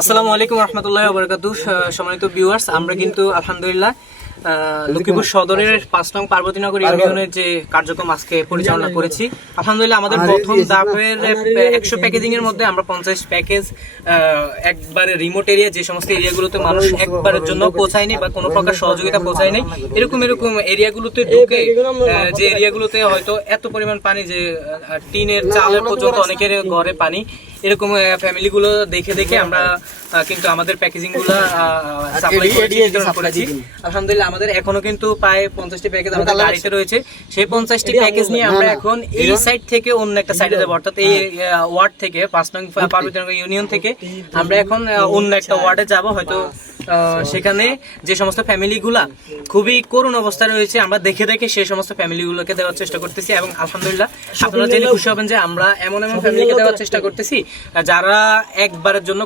আসসালামু আলাইকুম রহমতুল্লাহি ওয়া বারাকাতুহু। সম্মানিত ভিউয়ার্স, আমরা কিন্তু আলহামদুলিল্লাহ লক্ষ্মীপুর সদরের ৫ নং পার্বতীনগর ইউনিয়নের যে কার্যক্রম আজকে পরিচালনা করেছি, আলহামদুলিল্লাহ আমাদের প্রথম ধাপের ১০০ প্যাকেজিং এর মধ্যে আমরা ৫০ প্যাকেজ একবারে রিমোট এরিয়া, যে সমস্ত এরিয়াগুলোতে মানুষ একবারের জন্য পৌঁছায়নি বা কোনো প্রকার সহযোগিতা পৌঁছায়নি, এরকম এরিয়াগুলোতে ঢুকে, যে এরিয়াগুলোতে হয়তো এত পরিমাণ পানি যে টিনের চালের পর্যন্ত অনেকের ঘরে পানি, এরকম ফ্যামিলিগুলো দেখে আমরা কিন্তু আমাদের প্যাকেজিং গুলো সাপ্লাই করেছি। আলহামদুলিল্লাহ আমাদের এখনো কিন্তু প্রায় 50টি প্যাকেজ আমাদের গাড়িতে রয়েছে। সেই 50টি প্যাকেজ নিয়ে আমরা এখন এই সাইড থেকে অন্য একটা সাইডে যাবো, অর্থাৎ এই ওয়ার্ড থেকে ৫ নং পার্বতীনগর ইউনিয়ন থেকে আমরা এখন অন্য একটা ওয়ার্ডে যাব। হয়তো সেখানে যে সমস্ত ফ্যামিলিগুলা খুবই করুণ অবস্থায় রয়েছে, আমরা দেখে সেই সমস্ত ফ্যামিলিগুলোকে দেওয়ার চেষ্টা করতেছি। এবং আলহামদুলিল্লাহ আপনারা জেনে খুশি হবেন যে আমরা এমন ফ্যামিলিকে দেওয়ার চেষ্টা করতেছি যারা একবারের জন্য